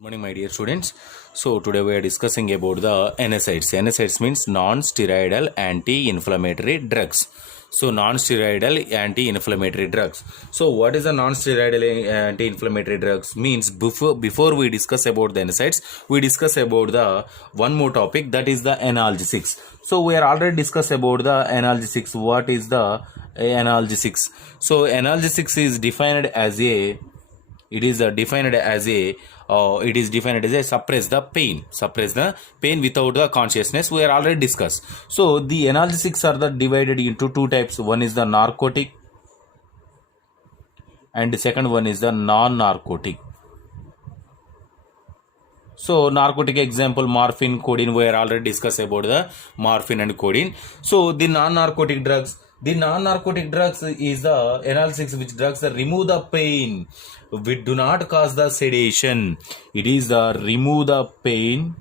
Good morning, my dear students. So today we are discussing about the NSAIDs. NSAIDs means non-steroidal anti-inflammatory drugs. So non-steroidal anti-inflammatory drugs. So what is a non-steroidal anti-inflammatory drugs? Means before we discuss about the NSAIDs, we discuss about the one more topic, that is the analgesics. So we are already discussed about the analgesics. What is the analgesics? So analgesics is defined as a it is defined as a suppress the pain without the consciousness. We are already discussed. So the analgesics are divided into two types. One is the narcotic and the second one is the non-narcotic. So narcotic example, morphine, codeine. We are already discussed about the morphine and codeine. So the non-narcotic drugs is the analgesics which drugs that remove the pain, which do not cause the sedation. It is the remove the pain.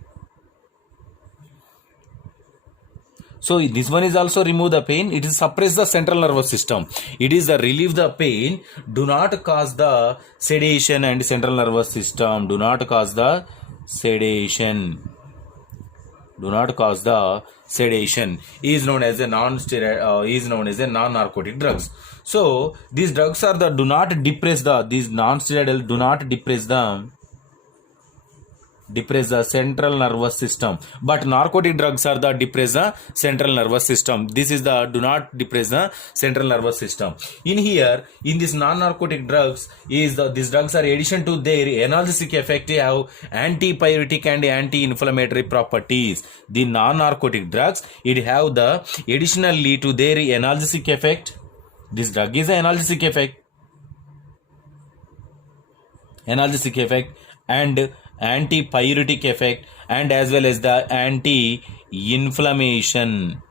So this one is also remove the pain. It is suppress the central nervous system. It is the relieve the pain, do not cause the sedation, and central nervous system do not cause the sedation. Do not cause the sedation is known as a non-narcotic drugs. So these drugs are the these non-steroidal do not depress the central nervous system, but narcotic drugs are the depress the central nervous system. This is the do not depress the central nervous system. In this non-narcotic drugs these drugs are addition to their analgesic effect have antipyretic and anti-inflammatory properties. The non-narcotic drugs, it have the additionally to their analgesic effect. This drug is an analgesic effect and antipyretic effect, and as well as the anti-inflammation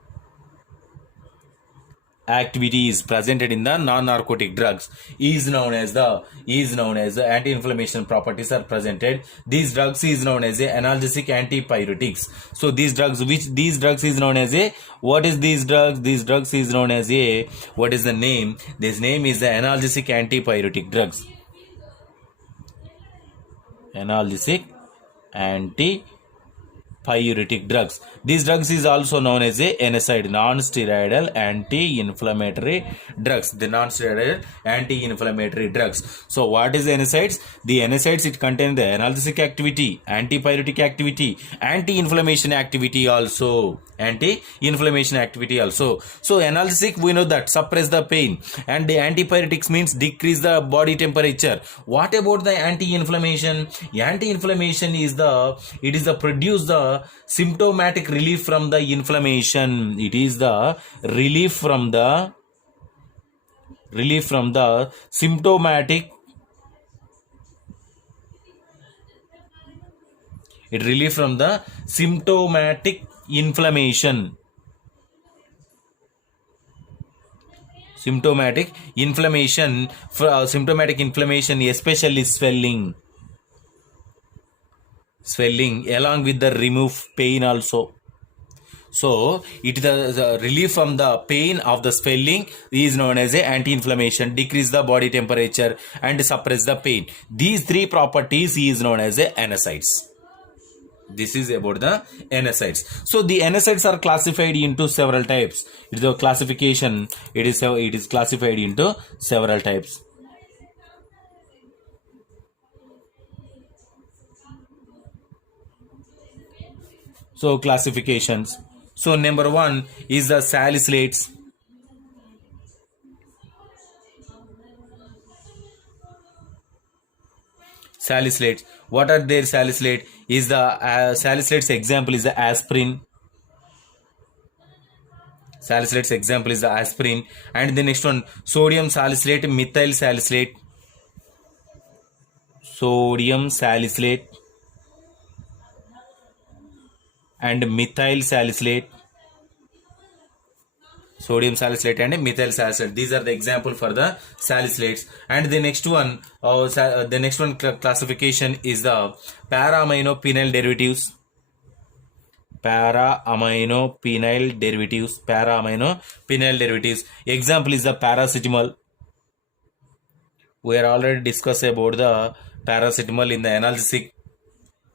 activities presented in the non-narcotic drugs is known as the anti-inflammation properties are presented. These drugs is known as a analgesic antipyretics. So these drugs is known as a what is these drugs? These drugs is known as a what is the name? This name is the analgesic antipyretic drugs. Analgesic antipyretic drugs. These drugs is also known as a NSAID, non-steroidal anti-inflammatory drugs. The non-steroidal anti-inflammatory drugs. So what is NSAIDs? The NSAIDs, it contains the analgesic activity, antipyretic activity, anti-inflammation activity also. So analgesic, we know that suppress the pain, and the antipyretics means decrease the body temperature. What about the anti-inflammation? Anti-inflammation is produce the symptomatic relief from the inflammation. It is the relief from the symptomatic. It relief from the symptomatic inflammation. Symptomatic inflammation, especially swelling along with the remove pain also. So it is the relief from the pain of the swelling is known as a anti-inflammation, decrease the body temperature and suppress the pain. These three properties is known as a NSAIDs. This is about the NSAIDs. So the NSAIDs are classified into several types. It is a classification. It is classified into several types. So classifications. So number one is the salicylates. Salicylates. What are their salicylate? Is the salicylates example is the aspirin. Salicylates example is the aspirin. And the next one, sodium salicylate, methyl salicylate. Sodium salicylate and methyl salicylate. Sodium salicylate and methyl salicylate. These are the example for the salicylates. And the next one, classification is the para-amino-phenyl derivatives. Para-amino-phenyl derivatives. Example is the paracetamol. We are already discussed about the paracetamol in the analgesic.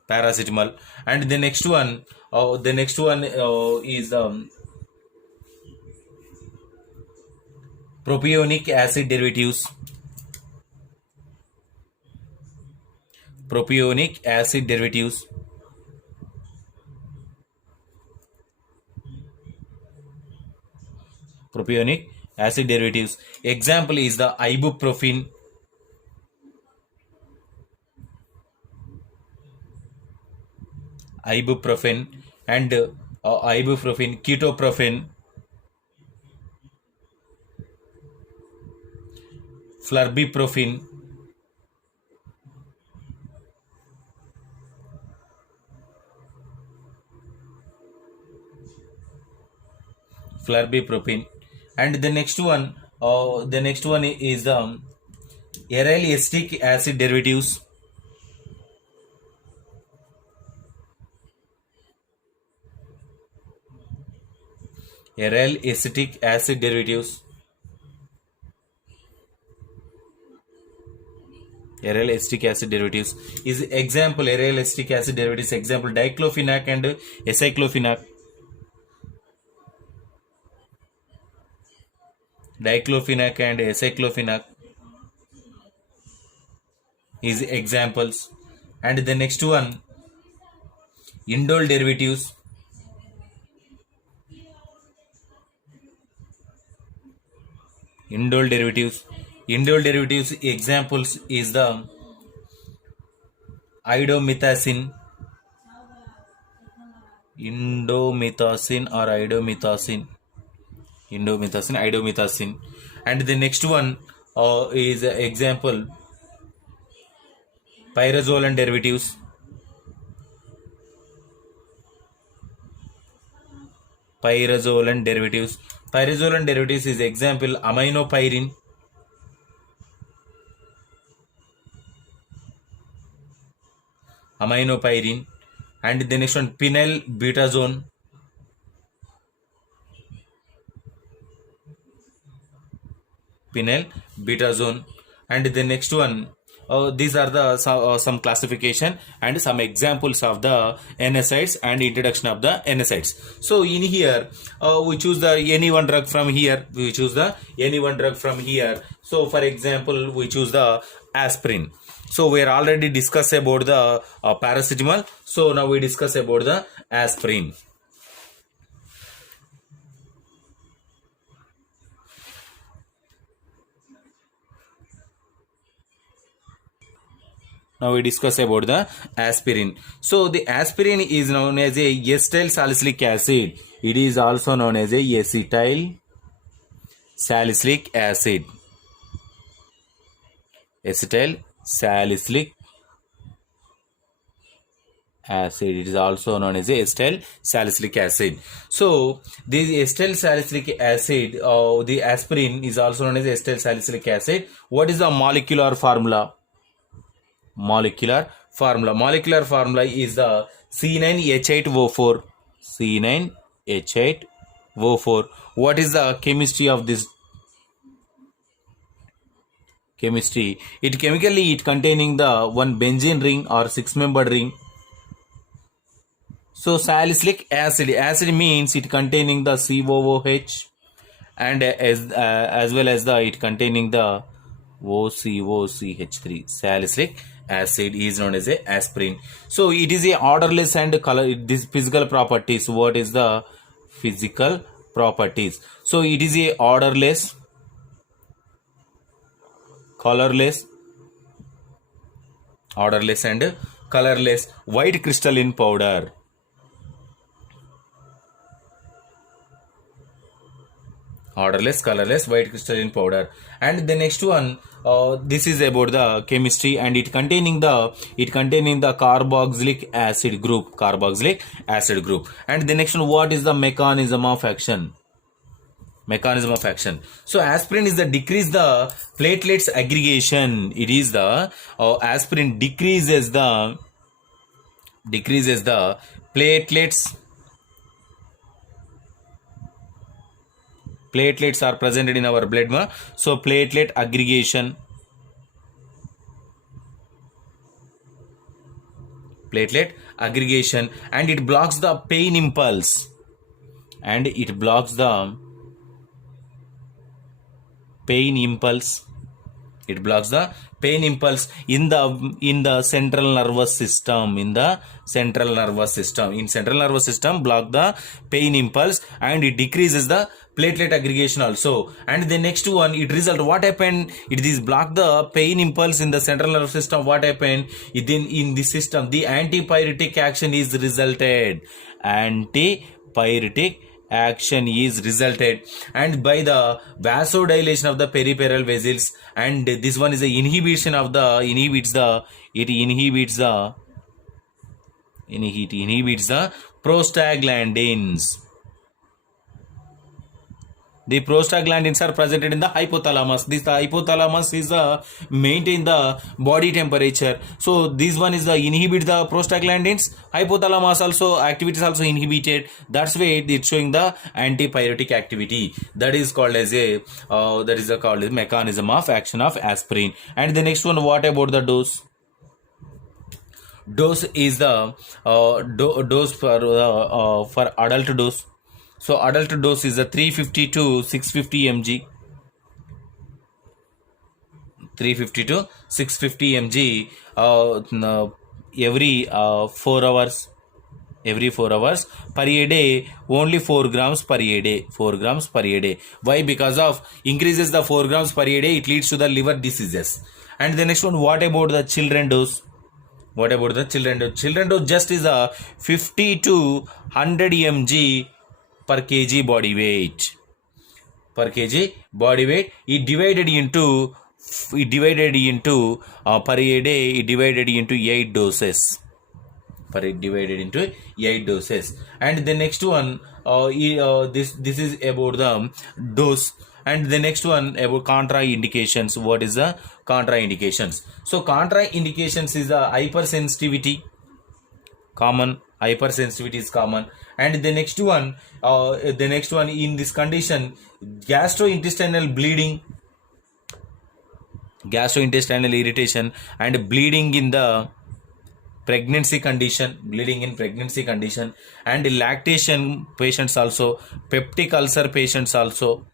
paracetamol. And the next one is propionic acid derivatives. Propionic acid derivatives. Propionic acid derivatives. Example is the ibuprofen. Ibuprofen and ibuprofen, ketoprofen, flurbiprofen, flurbiprofen. And the next one is the aryl acetic acid derivatives. Aryl acetic acid derivatives. Aryl acetic acid derivatives is example. Aryl acetic acid derivatives example diclofenac and acyclofenac. Diclofenac and acyclofenac is examples. And the next one, indole derivatives. Indole derivatives. Indole derivatives examples is the idomethacin, indomethacin or idomethacin. And the next one is example pyrazolone derivatives. Pyrazolone derivatives. Pyrazolone derivatives is example aminopyrin. Aminopyrin. And the next one phenylbutazone. Phenylbutazone. And the next one, these are the some classification and some examples of the NSAIDs and introduction of the NSAIDs. So in here, we choose the any one drug from here. So for example, we choose the aspirin. So we are already discussed about the paracetamol. So now we discuss about the aspirin. Now we discuss about the aspirin. So the aspirin is known as a acetyl salicylic acid. It is also known as a acetyl salicylic acid. Acetyl salicylic acid. It is also known as acetyl salicylic acid. So the acetyl salicylic acid, the aspirin is also known as acetyl salicylic acid. What is the molecular formula? Molecular formula is the C9H8O4. C9H8O4. What is the chemistry of this? Chemistry. It containing the one benzene ring or 6-membered ring. So salicylic acid means it containing the COOH and as well as the it containing the OCOCH3. Salicylic acid is known as a aspirin. So it is a odorless and color. This physical properties. What is the physical properties? So it is a odorless, colorless, and colorless white crystalline powder. Odorless, colorless white crystalline powder. And the next one, this is about the chemistry and it containing the carboxylic acid group. And the next one, what is the mechanism of action? So aspirin is the decrease the platelets aggregation. It is the aspirin decreases the platelets. Platelets are present in our blood. So platelet aggregation. platelet aggregation, and it blocks the pain impulse, and it blocks the pain impulse. It blocks the pain impulse in the central nervous system. In central nervous system, block the pain impulse, and it decreases the platelet aggregation also. And the next one, it result what happened? It is block the pain impulse in the central nervous system. What happened? In the system, the antipyretic action is resulted. Antipyretic action is resulted, and by the vasodilation of the peripheral vessels, and this one is the inhibits the prostaglandins. The prostaglandins are present in the hypothalamus. The hypothalamus is maintain the body temperature. So this one is the inhibit the prostaglandins. Hypothalamus also activities also inhibited. That's why it's showing the antipyretic activity. That is called as called as mechanism of action of aspirin. And the next one, what about the dose? Dose is the dose for adult dose. So adult dose is a 350 to 650 mg. 350 to 650 mg every 4 hours. Every 4 hours per a day, only 4 grams per a day. 4 grams per a day. Why? Because of increases the 4 grams per a day, it leads to the liver diseases. And the next one, what about the children dose? What about the children dose? Children dose just is a 50 to 100 mg per kg body weight. Per kg body weight, it divided into per a day, it divided into 8 doses. Divided into 8 doses. And the next one, this is about the dose. And the next one about contraindications. What is the contraindications? So contraindications is a hypersensitivity. Common. Hypersensitivity is common. And the next one in this condition, gastrointestinal bleeding, gastrointestinal irritation, and bleeding in pregnancy condition, and lactation patients also, peptic ulcer patients also,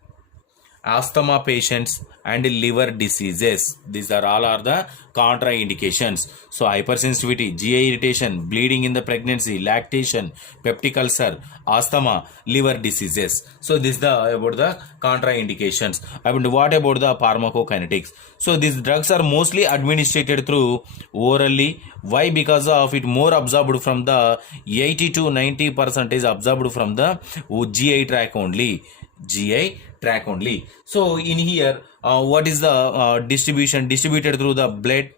asthma patients, and liver diseases. These are the contraindications. So hypersensitivity, GI irritation, bleeding in the pregnancy, lactation, peptic ulcer, asthma, liver diseases. So this is about the contraindications. And what about the pharmacokinetics? So these drugs are mostly administered through orally. Why? Because of it more absorbed from the 80 to 90% absorbed from the GI tract only. So in here, what is the distribution? Distributed through the blood.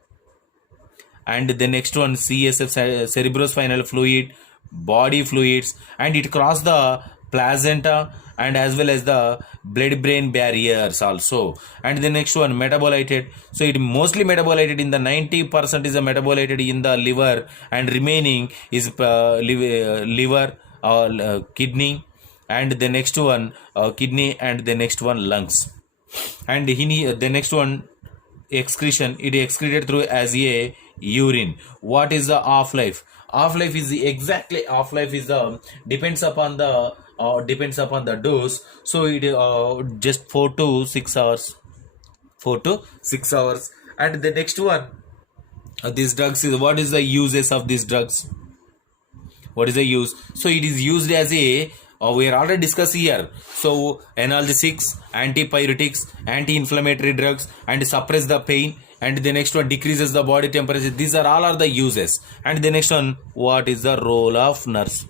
And the next one, CSF, cerebrospinal fluid, body fluids, and it cross the placenta and as well as the blood-brain barriers also. And the next one, metabolated. So it mostly metabolated in the 90% is metabolated in the liver, and remaining is liver or kidney. And the next one, kidney, and the next one, lungs. And the next one, excretion. It is excreted through as a urine. What is the half-life? Half-life is depends upon the dose. So it just 4 to 6 hours. 4 to 6 hours. And the next one, these drugs is, what is the uses of these drugs? What is the use? So it is used as a we are already discussed here. So analgesics, antipyretics, anti-inflammatory drugs, and suppress the pain. And the next one, decreases the body temperature. These are all the uses. And the next one, what is the role of nurse?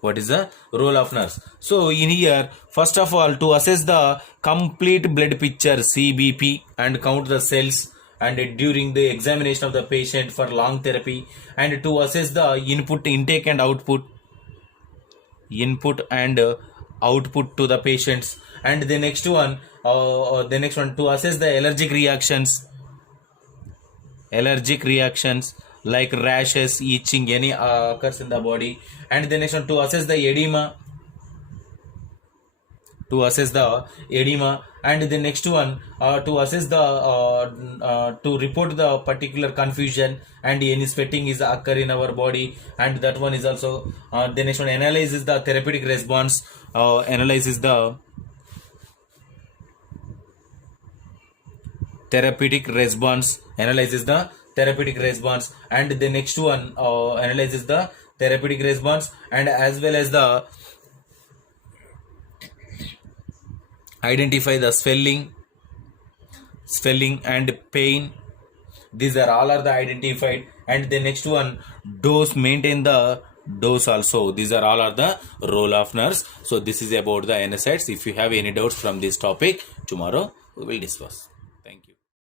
What is the role of nurse? So in here, first of all, to assess the complete blood picture, CBP, and count the cells, and during the examination of the patient for long therapy, and to assess the intake and output to the patients. And the next one to assess the allergic reactions like rashes, itching, any occurs in the body. And the next one, to assess the edema, to assess the edema, and the next one to assess the to report the particular confusion and any sweating is occur in our body, and that one is also the next one analyzes the therapeutic response, analyzes the therapeutic response, analyzes the therapeutic response, and the next one analyzes the therapeutic response, and as well as the identify the swelling and pain. These are all are the identified, and the next one dose, maintain the dose also. These are all are the role of nurse. So this is about the NSAIDs. If you have any doubts from this topic, tomorrow we will discuss.